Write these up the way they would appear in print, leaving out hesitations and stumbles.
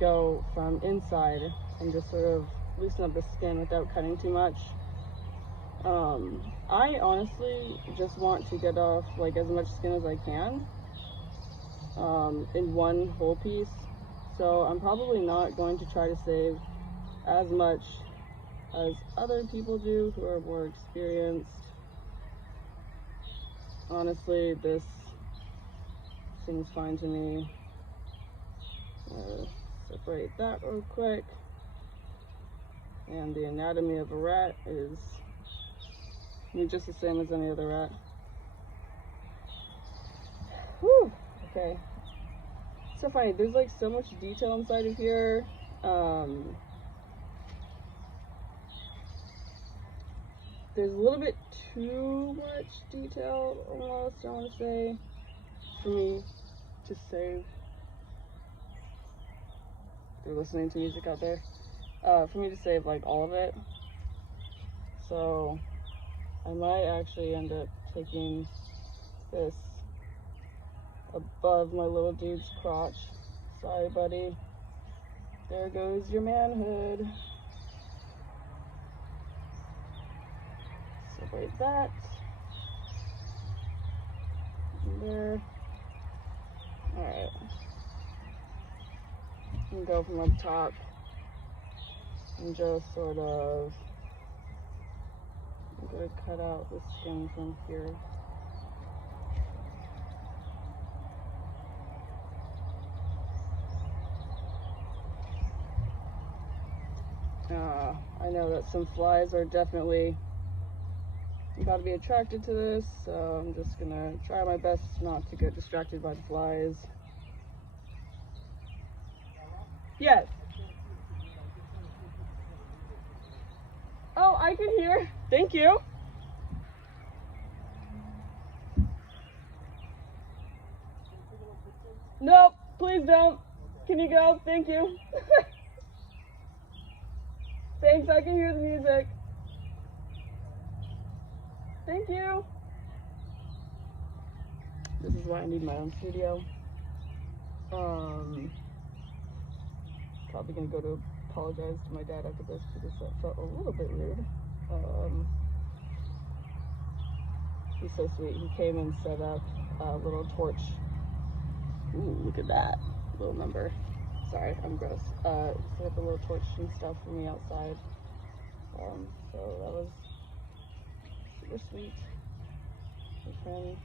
go from inside and just sort of loosen up the skin without cutting too much. I honestly just want to get off like as much skin as I can in one whole piece. So I'm probably not going to try to save as much as other people do who are more experienced. Honestly, this seems fine to me. Separate that real quick. And the anatomy of a rat is just the same as any other rat. Whew, okay. So funny, there's like so much detail inside of here. There's a little bit too much detail, almost, I want to say, for me to save. They're listening to music out there. For me to save like all of it. So I might actually end up taking this above my little dude's crotch. Sorry, buddy. There goes your manhood. Separate that. And there. Alright. And go from up top and just sort of, I'm gonna cut out the skin from here. I know that some flies are definitely got to be attracted to this, so I'm just gonna try my best not to get distracted by the flies. Yes. Oh, I can hear. Thank you. Nope, please don't. Can you go? Thank you. Thanks, I can hear the music. Thank you. This is why I need my own studio. Probably gonna go to apologize to my dad after this because that felt a little bit rude. He's so sweet. He came and set up a little torch. Ooh, look at that little number. Sorry, I'm gross. Set up a little torch and stuff for me outside. So that was super sweet of him.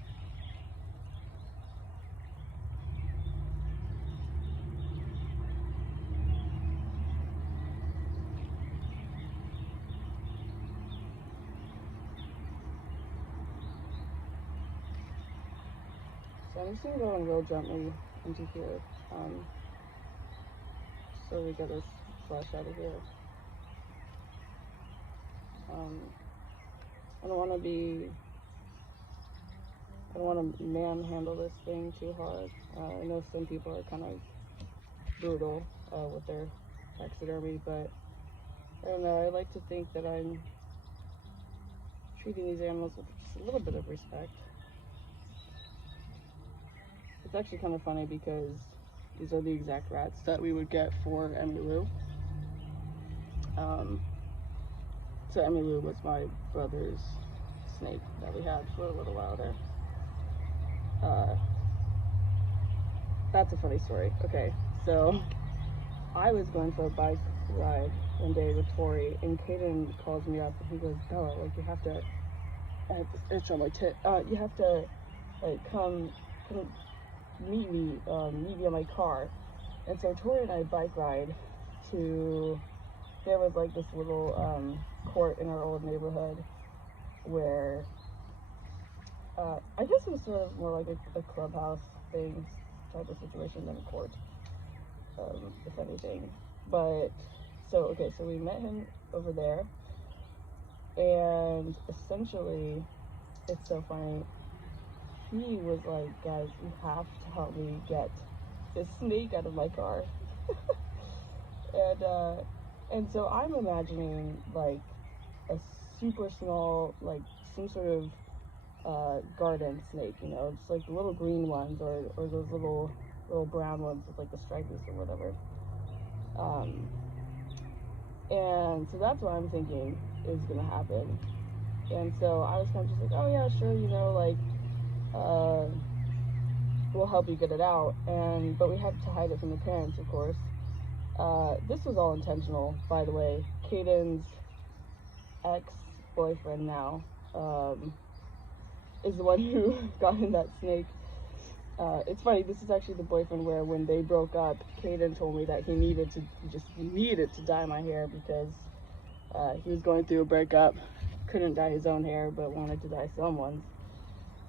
So I'm just gonna go in real gently into here, so we get this flesh out of here. I don't want to manhandle this thing too hard. I know some people are kind of brutal with their taxidermy, but I don't know, I like to think that I'm treating these animals with just a little bit of respect. It's actually kind of funny because these are the exact rats that we would get for Emmylou. So Emmylou was my brother's snake that we had for a little while there. That's a funny story. Okay, so I was going for a bike ride one day with Tori, and Caden calls me up and he goes, Bella, like you have to, I have this itch on my tit, you have to like come meet me in my car. And so Tori and I bike ride to, there was like this little court in our old neighborhood where I guess it was sort of more like a clubhouse thing type of situation than a court, if anything. But so okay, so we met him over there, and essentially it's so funny, he was like, guys, you have to help me get this snake out of my car. And so I'm imagining like a super small, like some sort of garden snake, you know, just like the little green ones, or those little brown ones with like the stripies or whatever. And so that's what I'm thinking is gonna happen. And so I was kind of just like, oh yeah, sure, you know, like, we'll help you get it out. But we had to hide it from the parents, of course. This was all intentional, by the way. Caden's ex-boyfriend now is the one who got in that snake. It's funny, this is actually the boyfriend where when they broke up, Caden told me that he needed to dye my hair because he was going through a breakup, couldn't dye his own hair, but wanted to dye someone's.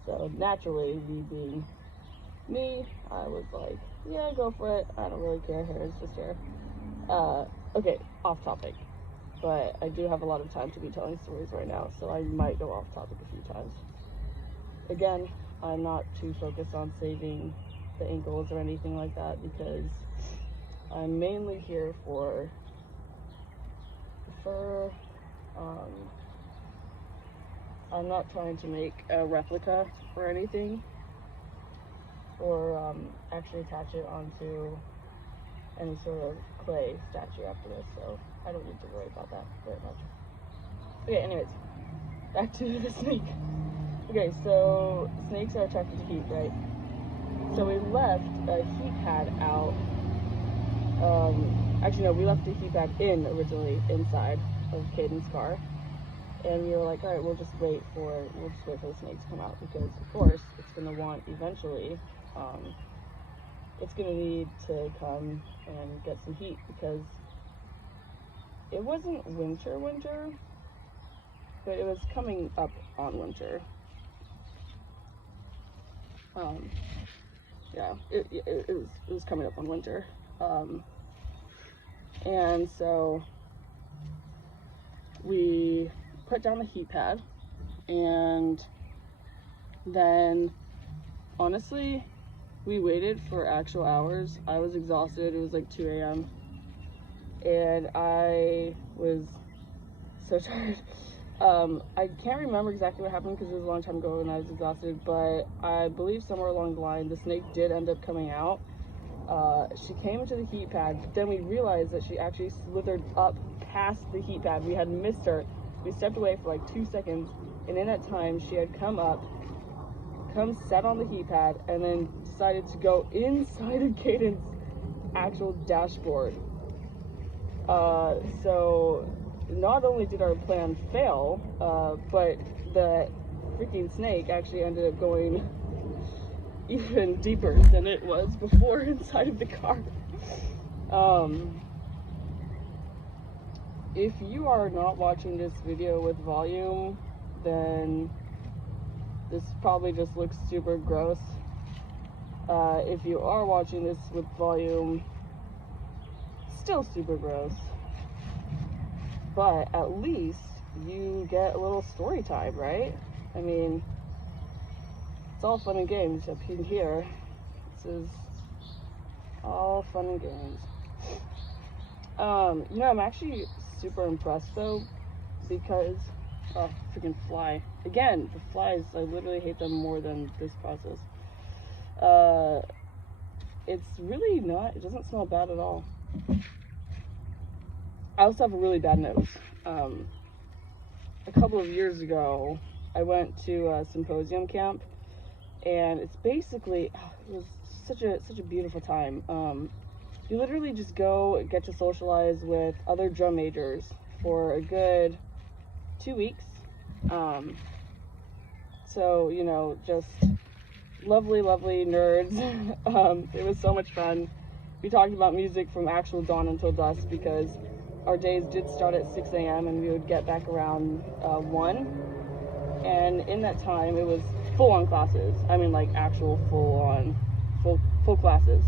So naturally, me being me, I was like, yeah, go for it. I don't really care, hair is just hair. Okay, off topic. But I do have a lot of time to be telling stories right now, so I might go off topic a few times. Again, I'm not too focused on saving the ankles or anything like that because I'm mainly here for the fur. I'm not trying to make a replica or anything, or actually attach it onto any sort of clay statue after this, so I don't need to worry about that very much. Okay, anyways, back to the snake. Okay, so snakes are attracted to heat, right? So we left a heat pad out. Actually, no, we left the heat pad originally inside of Caden's car. And we were like, all right, we'll just wait for the snakes to come out because, of course, it's going to want eventually, it's going to need to come and get some heat because it wasn't winter, but it was coming up on winter. Yeah, it was coming up on winter. And so we put down the heat pad, and then honestly we waited for actual hours. I was exhausted. It was like 2 a.m. and I was so tired. I can't remember exactly what happened because it was a long time ago and I was exhausted, but I believe somewhere along the line the snake did end up coming out. She came into the heat pad, but then we realized that she actually slithered up past the heat pad. We had missed her. We stepped away for like 2 seconds, and in that time she had come sat on the heat pad, and then decided to go inside of Caden's actual dashboard. So not only did our plan fail, but the freaking snake actually ended up going even deeper than it was before inside of the car. If you are not watching this video with volume, then this probably just looks super gross. If you are watching this with volume, still super gross. But at least you get a little story time, right? I mean, it's all fun and games up in here. This is all fun and games. You know, I'm actually super impressed though, because freaking fly again. The flies, I literally hate them more than this process. It's really not, it doesn't smell bad at all. I also have a really bad nose. A couple of years ago I went to a symposium camp, and it's basically, it was such a beautiful time. You literally just go get to socialize with other drum majors for a good 2 weeks. So, you know, just lovely nerds. It was so much fun. We talked about music from actual dawn until dusk because our days did start at 6 a.m. and we would get back around 1. And in that time, it was full-on classes. I mean, like actual full classes.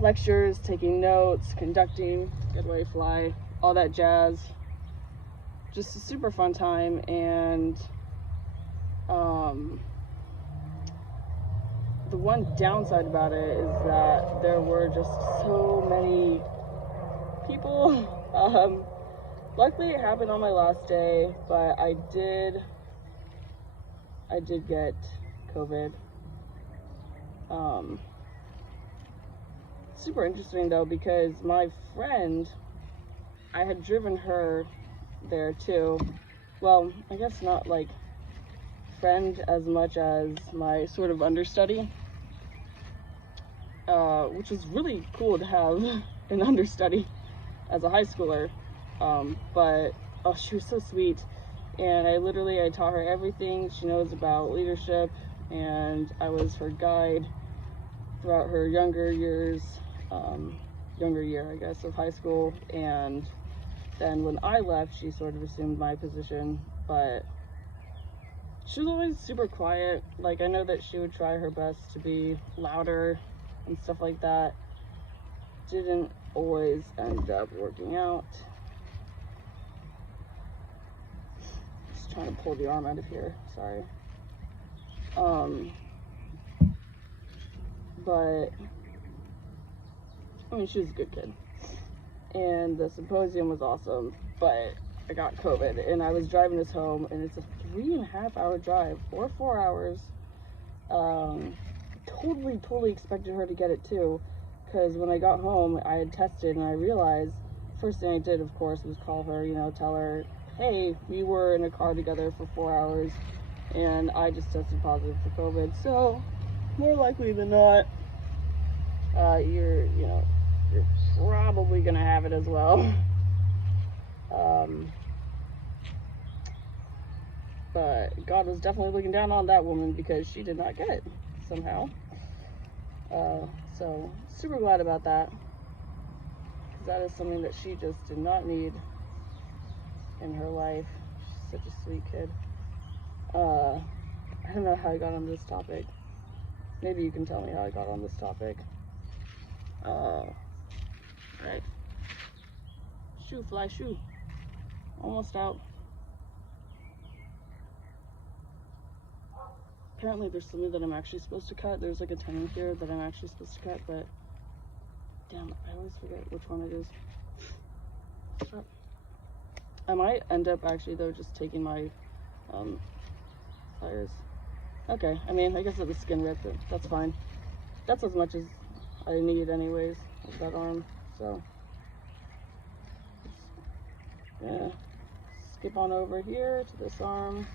Lectures, taking notes, conducting, get away, fly, all that jazz. Just a super fun time. And the one downside about it is that there were just so many people. Luckily it happened on my last day, but I did get COVID. super interesting though, because my friend, I had driven her there too. Well, I guess not like friend as much as my sort of understudy, which was really cool to have an understudy as a high schooler. But oh, she was so sweet, and I taught her everything she knows about leadership, and I was her guide throughout her younger years, younger year I guess of high school. And then when I left, she sort of assumed my position, but she was always super quiet. Like, I know that she would try her best to be louder and stuff like that. Didn't always end up working out. Just trying to pull the arm out of here, sorry. But I mean, she was a good kid. And the symposium was awesome, but I got COVID and I was driving this home, and it's a 3.5 hour drive or 4 hours. Totally expected her to get it too, because when I got home I had tested, and I realized first thing I did, of course, was call her, you know, tell her, hey, we were in a car together for 4 hours and I just tested positive for COVID, so more likely than not, you're probably gonna have it as well. But God was definitely looking down on that woman because she did not get it somehow. So super glad about that, because that is something that she just did not need in her life. She's such a sweet kid. I don't know how I got on this topic. Maybe you can tell me how I got on this topic. Right. Shoe, fly, shoe. Almost out. Apparently there's something that I'm actually supposed to cut. There's like a tendon here that I'm actually supposed to cut, but damn, I always forget which one it is. Stop. I might end up actually though just taking my pliers. Okay, I mean, I guess it was skin rip, but that's fine. That's as much as I need anyways of that arm, so yeah. Skip on over here to this arm.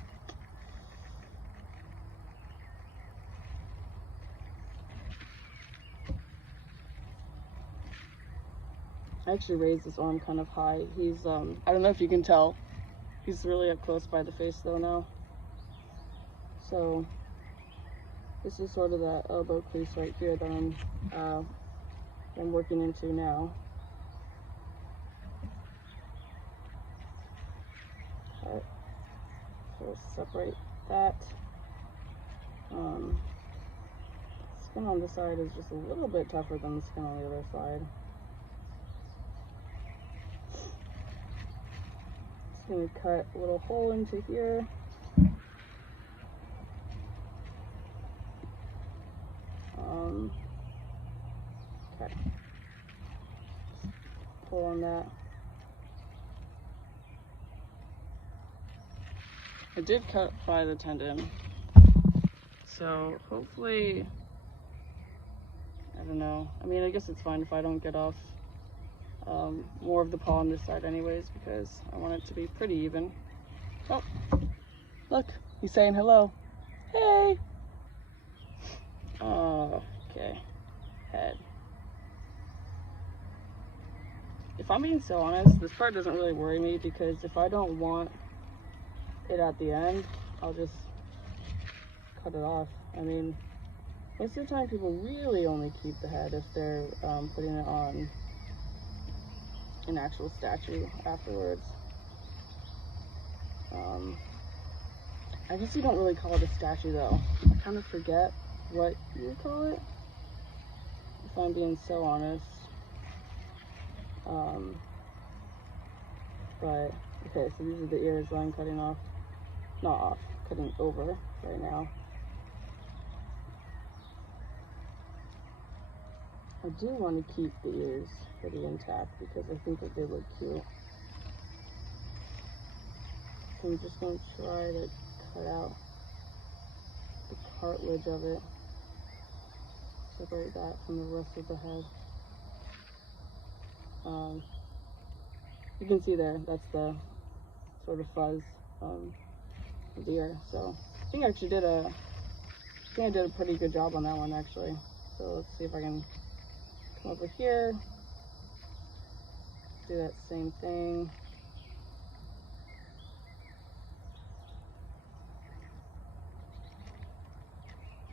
I actually raised this arm kind of high. He's, I don't know if you can tell, he's really up close by the face though now. So this is sort of that elbow crease right here that I'm working into now. Okay. So separate that. Skin on this side is just a little bit tougher than the skin on the other side. Just gonna cut a little hole into here. Okay. Pull on that. I did cut by the tendon, so hopefully, I don't know. I mean, I guess it's fine if I don't get off more of the paw on this side anyways, because I want it to be pretty even. Oh, look, he's saying hello. Hey! Okay, head. If I'm being so honest, this part doesn't really worry me, because if I don't want it at the end, I'll just cut it off. I mean, most of the time people really only keep the head if they're putting it on an actual statue afterwards. I guess you don't really call it a statue though. I kind of forget what you would call it, if I'm being so honest. But okay, so these are the ears that I'm cutting off. Not off, cutting over right now. I do want to keep the ears pretty intact because I think that they look cute. So I'm just going to try to cut out the cartilage of it. Separate that from the rest of the head. You can see there, that's the sort of fuzz of the ear. So I think I did a pretty good job on that one actually. So let's see if I can come over here, do that same thing.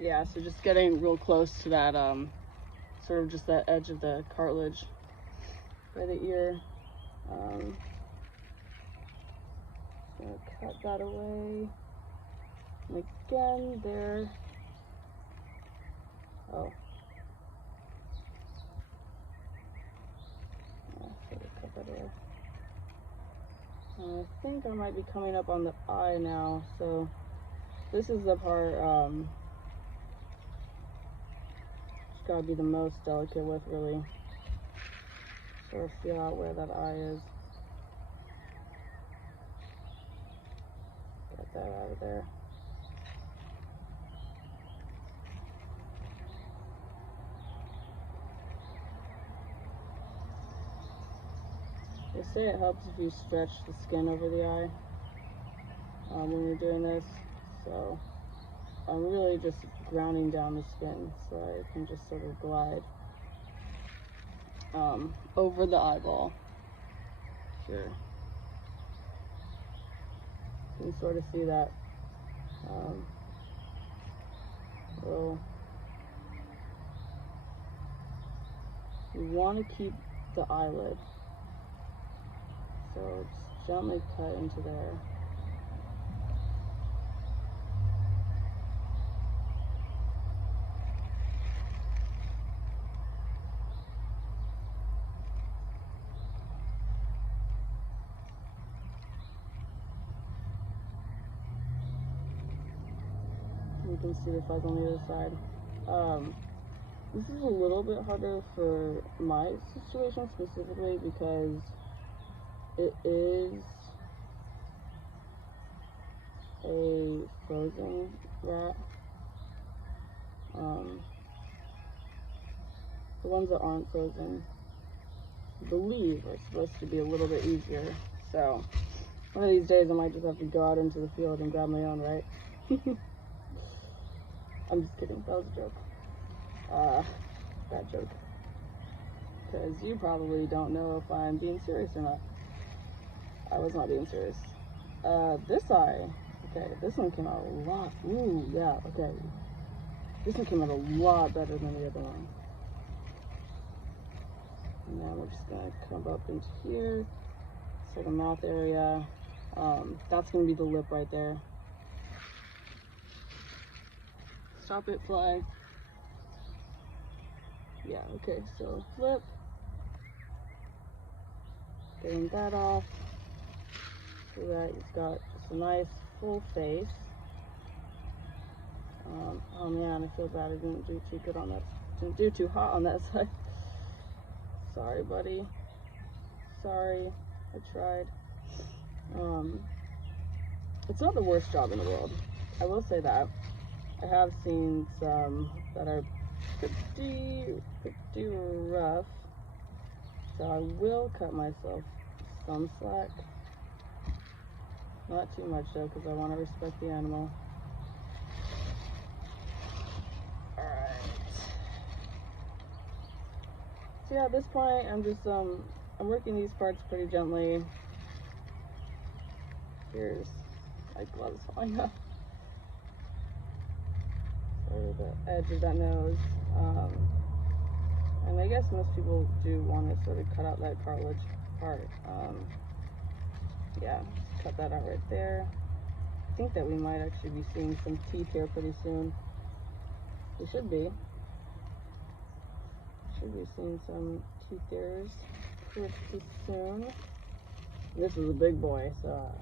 Yeah, so just getting real close to that, sort of just that edge of the cartilage by the ear. Gonna cut that away. And again, there. Oh. Should have cut that away. I think I might be coming up on the eye now, so this is the part just gotta be the most delicate with, really. Sort of feel out where that eye is. Get that out of there. They say it helps if you stretch the skin over the eye when you're doing this. So I'm really just grounding down the skin so I can just sort of glide over the eyeball here. You can sort of see that little. You want to keep the eyelid, so just gently cut into there. You can see the fuzz on the other side. This is a little bit harder for my situation specifically because it is a frozen rat. The ones that aren't frozen, I believe, are supposed to be a little bit easier. So one of these days I might just have to go out into the field and grab my own, right? I'm just kidding, that was a joke. Bad joke. Because you probably don't know if I'm being serious or not. I was not being serious. This eye, okay, this one came out a lot. Ooh, yeah, okay. This one came out a lot better than the other one. And now we're just gonna come up into here. So the mouth area. That's gonna be the lip right there. Stop it, fly. Yeah, okay, so lip. Getting that off. So that he's got just a nice full face. Oh man, I feel bad I didn't do too good on that. Didn't do too hot on that side. Sorry, buddy. Sorry, I tried. It's not the worst job in the world. I will say that. I have seen some that are pretty rough. So I will cut myself some slack. Not too much though, because I want to respect the animal. Alright. So yeah, at this point, I'm just, I'm working these parts pretty gently. Here's my gloves falling off. Over the edge of that nose. And I guess most people do want to sort of cut out that cartilage part. Yeah, just cut that out right there. I think that we might actually be seeing some teeth here pretty soon. We should be. Should be seeing some teeth there pretty soon. This is a big boy, so I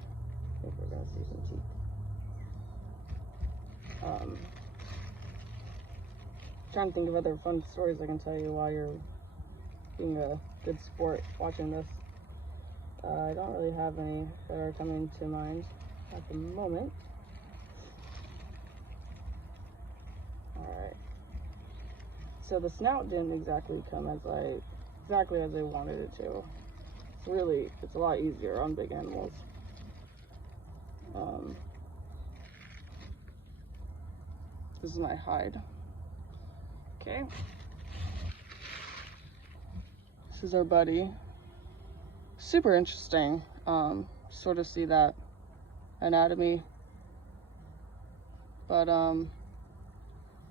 think we're gonna see some teeth. Trying to think of other fun stories I can tell you while you're being a good sport watching this. I don't really have any that are coming to mind at the moment. Alright. So the snout didn't exactly come as I exactly as I wanted it to. It's a lot easier on big animals. This is my hide. Okay. This is our buddy. Super interesting. Sort of see that anatomy. But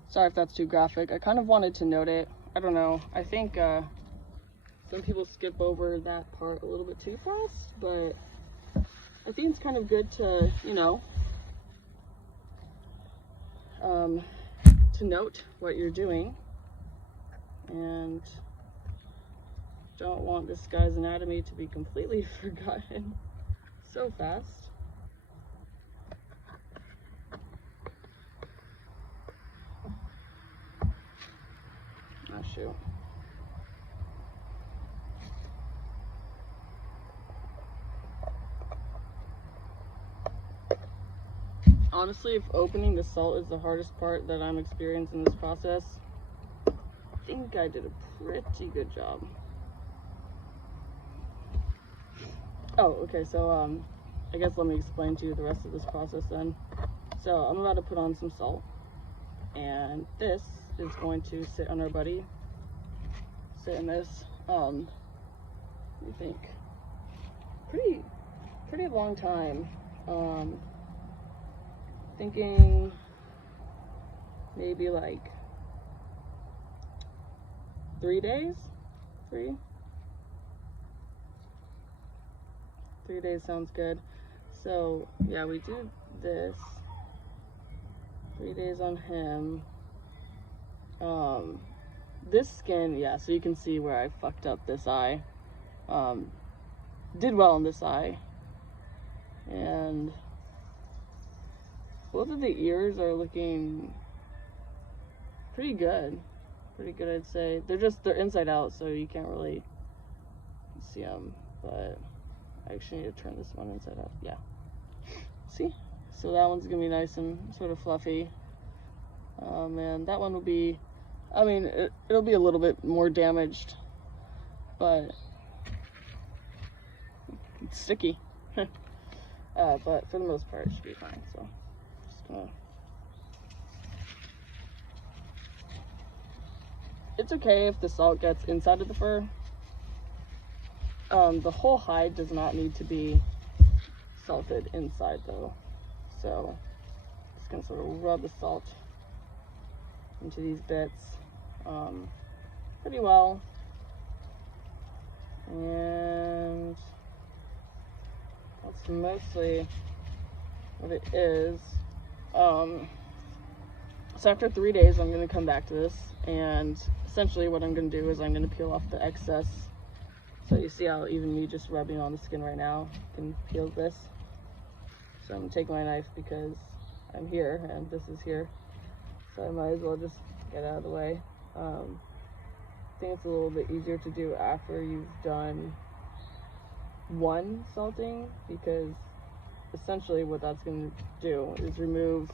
sorry if that's too graphic. I kind of wanted to note it. I don't know. I think some people skip over that part a little bit too fast, but I think it's kind of good to, you know, to note what you're doing, and don't want this guy's anatomy to be completely forgotten so fast. Oh shoot. Honestly, if opening the salt is the hardest part that I'm experiencing in this process, I think I did a pretty good job. Oh, okay, so I guess let me explain to you the rest of this process then. So I'm about to put on some salt, and this is going to sit on our buddy. Sit in this, what do you think? Pretty long time. Thinking maybe like 3 days. 3 days sounds good. So yeah, we did this 3 days on him. This skin, yeah, so you can see where I fucked up this eye. Did well on this eye, and both of the ears are looking pretty good. I'd say. They're inside out, so you can't really see them, but I actually need to turn this one inside out. Yeah. See? So that one's gonna be nice and sort of fluffy. And that one will be, I mean, it'll be a little bit more damaged, but it's sticky. But for the most part, it should be fine. So just gonna. It's okay if the salt gets inside of the fur. The whole hide does not need to be salted inside though. So just gonna sort of rub the salt into these bits pretty well. And that's mostly what it is. So after 3 days, I'm gonna come back to this, and essentially what I'm gonna do is I'm gonna peel off the excess. So you see how even me just rubbing on the skin right now can peel this. So I'm gonna take my knife because I'm here and this is here. So I might as well just get out of the way. I think it's a little bit easier to do after you've done one salting, because essentially what that's going to do is remove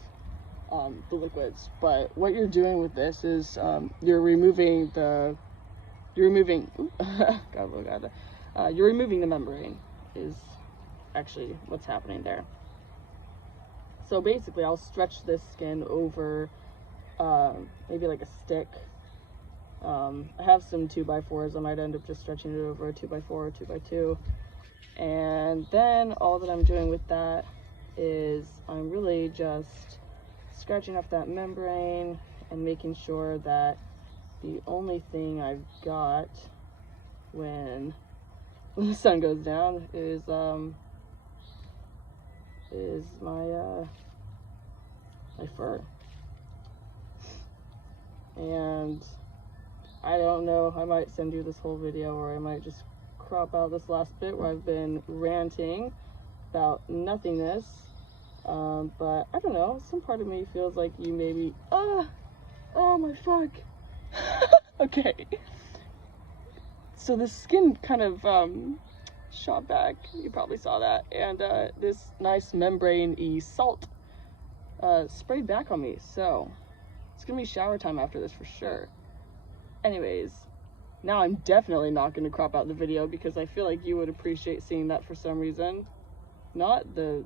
the liquids. But what you're doing with this is you're removing the membrane is actually what's happening there. So basically I'll stretch this skin over maybe like a stick. I have some 2x4s. I might end up just stretching it over a 2x4 or 2x2. And then all that I'm doing with that is I'm really just scratching off that membrane and making sure that the only thing I've got when the sun goes down is my my fur. And I don't know, I might send you this whole video, or I might just crop out this last bit where I've been ranting about nothingness. But I don't know, some part of me feels like you maybe, oh my fuck. Okay. So the skin kind of shot back, you probably saw that, and this nice membrane-y salt sprayed back on me. So it's gonna be shower time after this for sure. Anyways, Now I'm definitely not going to crop out the video because I feel like you would appreciate seeing that for some reason. Not the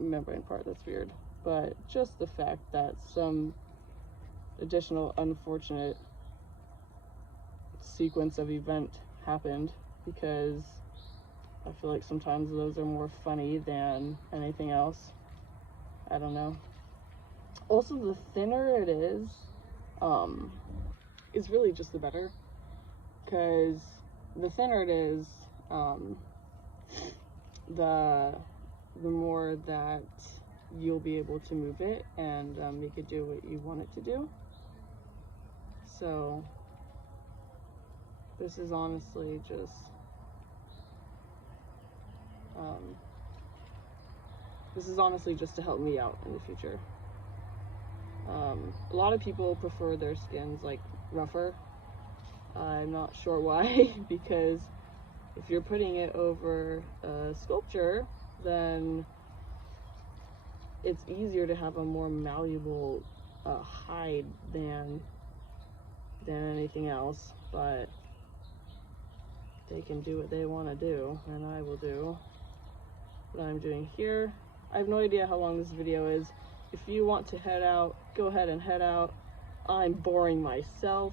membrane part, that's weird, but just the fact that some additional unfortunate sequence of event happened, because I feel like sometimes those are more funny than anything else. I don't know. Also, the thinner it is really just the better, because the thinner it is, the more that you'll be able to move it and make it do what you want it to do. So this is honestly just to help me out in the future. A lot of people prefer their skins like rougher. I'm not sure why, because if you're putting it over a sculpture, then it's easier to have a more malleable hide than anything else, but they can do what they want to do, and I will do what I'm doing here. I have no idea how long this video is. If you want to head out, go ahead and head out. I'm boring myself.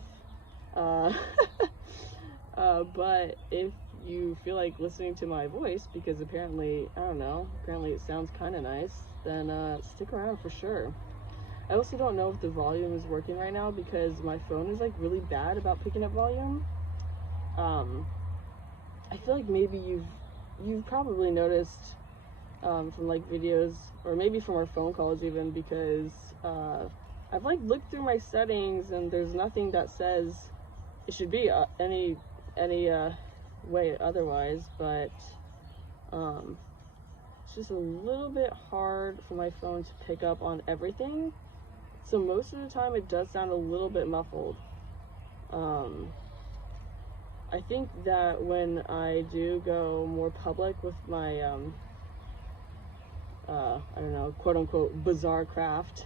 But if you feel like listening to my voice, because apparently, I don't know, apparently it sounds kind of nice, then stick around for sure. I also don't know if the volume is working right now because my phone is like really bad about picking up volume. I feel like maybe you've probably noticed from like videos, or maybe from our phone calls even, because I've like looked through my settings and there's nothing that says it should be any way otherwise, but it's just a little bit hard for my phone to pick up on everything, so most of the time it does sound a little bit muffled. I think that when I do go more public with my I don't know, quote unquote bizarre craft,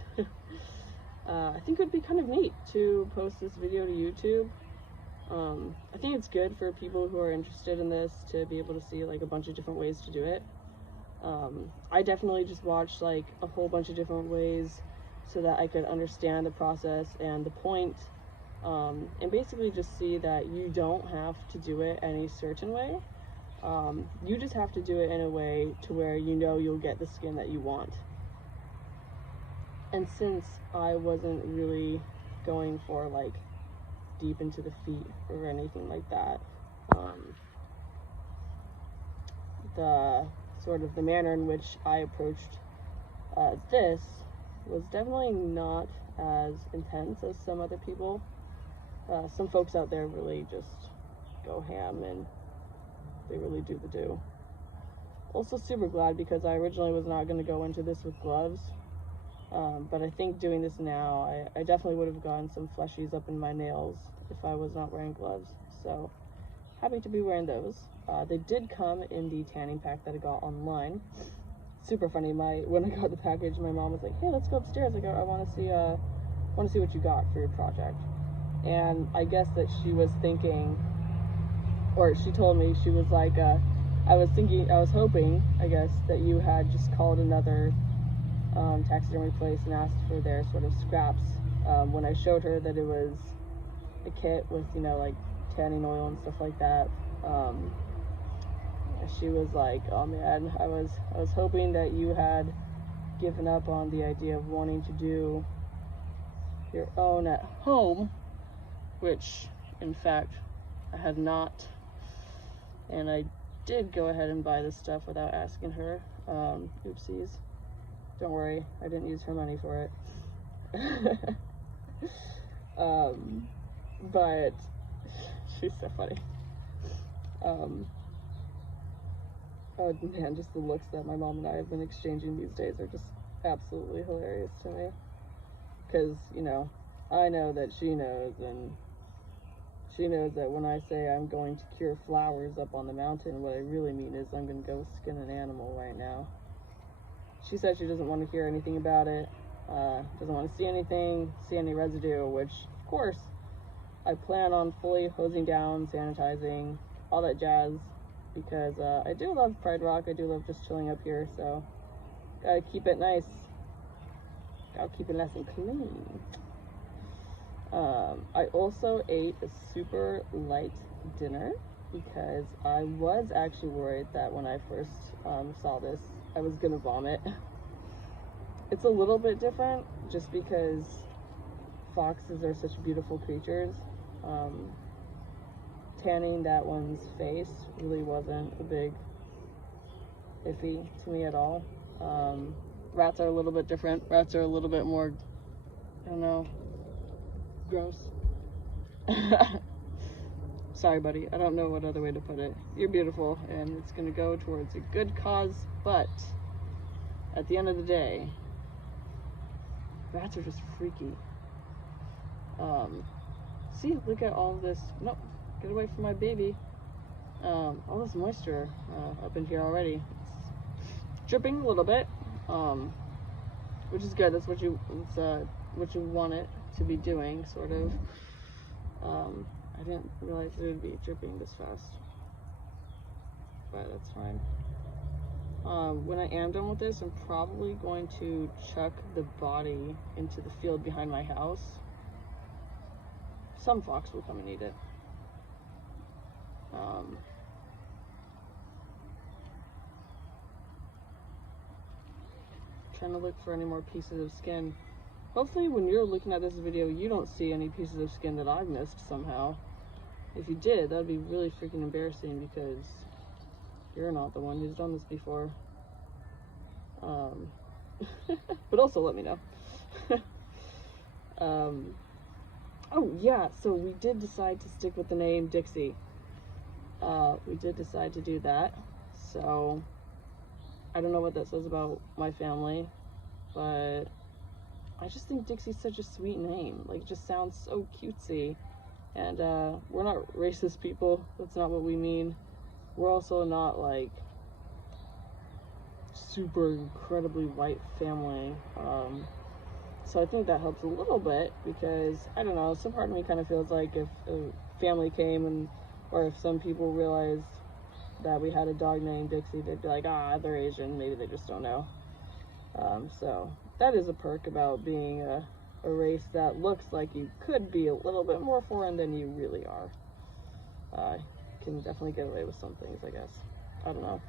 I think it would be kind of neat to post this video to YouTube. I think it's good for people who are interested in this to be able to see like a bunch of different ways to do it. I definitely just watched like a whole bunch of different ways so that I could understand the process and the point, and basically just see that you don't have to do it any certain way. You just have to do it in a way to where you know you'll get the skin that you want. And since I wasn't really going for like deep into the feet or anything like that, the sort of the manner in which I approached this was definitely not as intense as some other people. Some folks out there really just go ham and they really do the do. Also super glad, because I originally was not going to go into this with gloves, but I think doing this now, I definitely would have gotten some fleshies up in my nails if I was not wearing gloves, so happy to be wearing those. They did come in the tanning pack that I got online. Super funny, when I got the package, my mom was like, hey, let's go upstairs, like, I want to see what you got for your project. And I guess that she was thinking, or she told me, she was like, I was hoping, I guess, that you had just called another taxidermy place and asked for their sort of scraps. When I showed her that it was a kit with, you know, like tanning oil and stuff like that, she was like, oh man, I was hoping that you had given up on the idea of wanting to do your own at home, which in fact I had not, and I did go ahead and buy this stuff without asking her. Oopsies. Don't worry, I didn't use her money for it. But she's so funny. Oh man, just the looks that my mom and I have been exchanging these days are just absolutely hilarious to me. Because, you know, I know that she knows, and she knows that when I say I'm going to cure flowers up on the mountain, what I really mean is I'm going to go skin an animal right now. She said she doesn't want to hear anything about it, doesn't want to see anything, see any residue, which, of course, I plan on fully hosing down, sanitizing, all that jazz, because I do love Pride Rock. I do love just chilling up here, so gotta keep it nice. Gotta keep it nice and clean. I also ate a super light dinner because I was actually worried that when I first saw this, I was gonna vomit. It's a little bit different just because foxes are such beautiful creatures. Tanning that one's face really wasn't a big iffy to me at all. Rats are a little bit different. Rats are a little bit more, I don't know, gross. Sorry, buddy. I don't know what other way to put it. You're beautiful, and it's gonna go towards a good cause, but at the end of the day, rats are just freaky. See, look at all this. No, get away from my baby. All this moisture up in here already. It's dripping a little bit, which is good. That's what you want it to be doing, sort of. I didn't realize it would be dripping this fast, but that's fine. When I am done with this, I'm probably going to chuck the body into the field behind my house. Some fox will come and eat it. Trying to look for any more pieces of skin. Hopefully when you're looking at this video, you don't see any pieces of skin that I've missed somehow. If you did, that would be really freaking embarrassing because you're not the one who's done this before. But also let me know. Oh yeah, so we did decide to stick with the name Dixie. We did decide to do that. So I don't know what that says about my family, but I just think Dixie's such a sweet name. Like, it just sounds so cutesy. And we're not racist people. That's not what we mean. We're also not like super incredibly white family. So I think that helps a little bit because, I don't know, some part of me kind of feels like if a family came or if some people realized that we had a dog named Dixie, they'd be like, ah, they're Asian, maybe they just don't know. So that is a perk about being a race that looks like you could be a little bit more foreign than you really are. You can definitely get away with some things, I guess. I don't know.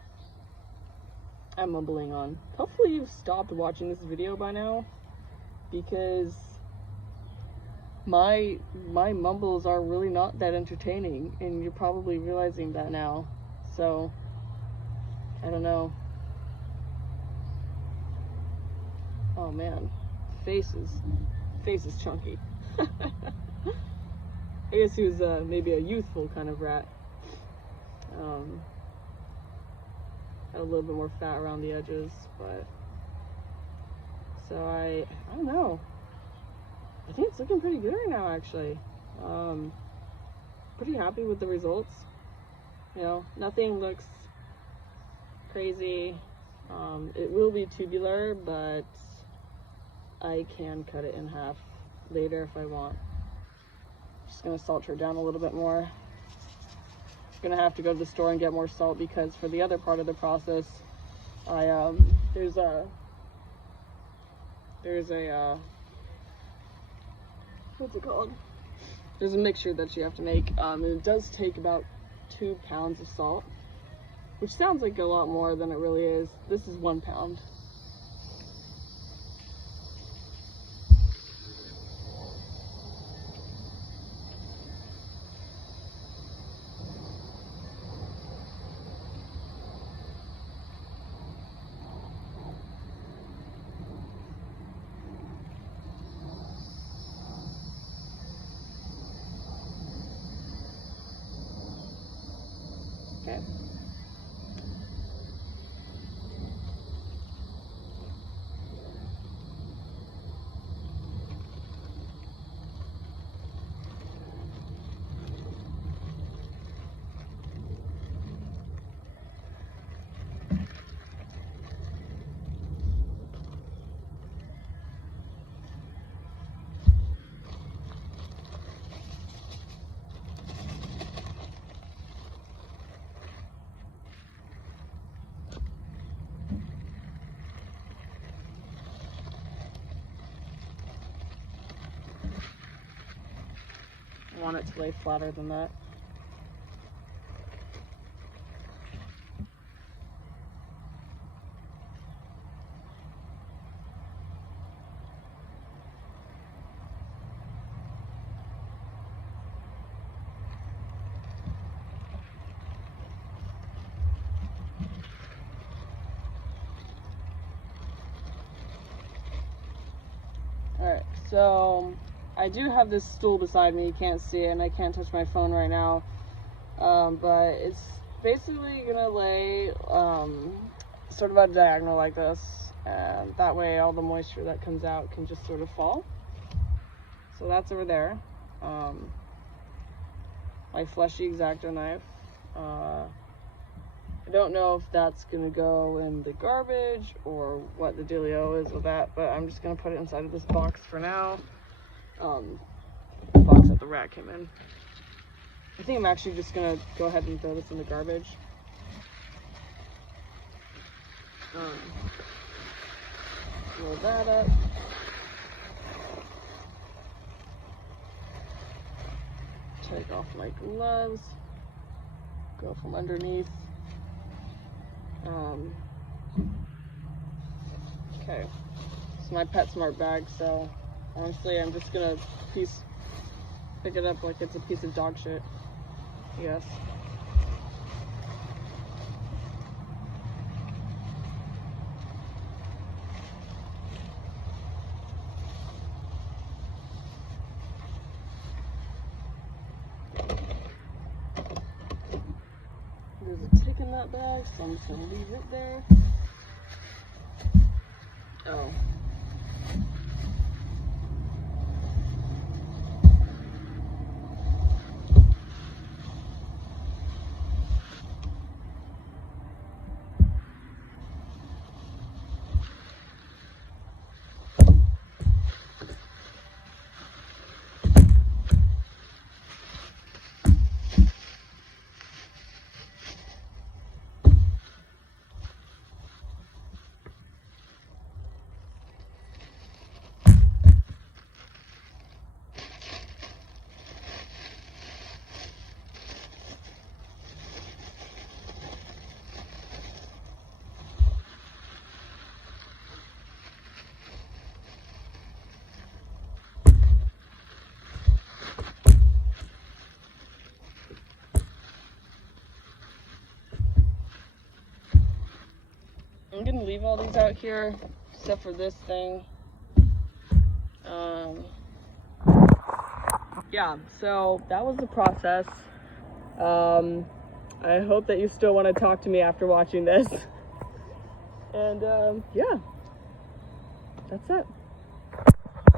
I'm mumbling on. Hopefully you've stopped watching this video by now, because my mumbles are really not that entertaining, and you're probably realizing that now. So I don't know. Oh man, face is chunky. I guess he was maybe a youthful kind of rat. Had a little bit more fat around the edges, but so I don't know. I think it's looking pretty good right now, actually. Pretty happy with the results. You know, nothing looks crazy. It will be tubular, but I can cut it in half later if I want. Just gonna salt her down a little bit more. Gonna have to go to the store and get more salt because for the other part of the process, there's a what's it called? There's a mixture that you have to make, and it does take about 2 pounds of salt, which sounds like a lot more than it really is. This is 1 pound. Okay. want it to lay flatter than that. Alright, so I do have this stool beside me. You can't see it, and I can't touch my phone right now. But it's basically gonna lay sort of a diagonal like this, and that way all the moisture that comes out can just sort of fall. So that's over there. My fleshy X-Acto knife. I don't know if that's gonna go in the garbage or what the dealio is with that, but I'm just gonna put it inside of this box for now. The box that the rat came in. I think I'm actually just gonna go ahead and throw this in the garbage. Roll that up. Take off my gloves. Go from underneath. Okay, it's my PetSmart bag, so honestly I'm just gonna pick it up like it's a piece of dog shit, yes. There's a tick in that bag, so I'm just gonna leave it there. Oh. I'm gonna leave all these out here, except for this thing. Yeah, so that was the process. I hope that you still want to talk to me after watching this. And yeah, that's it.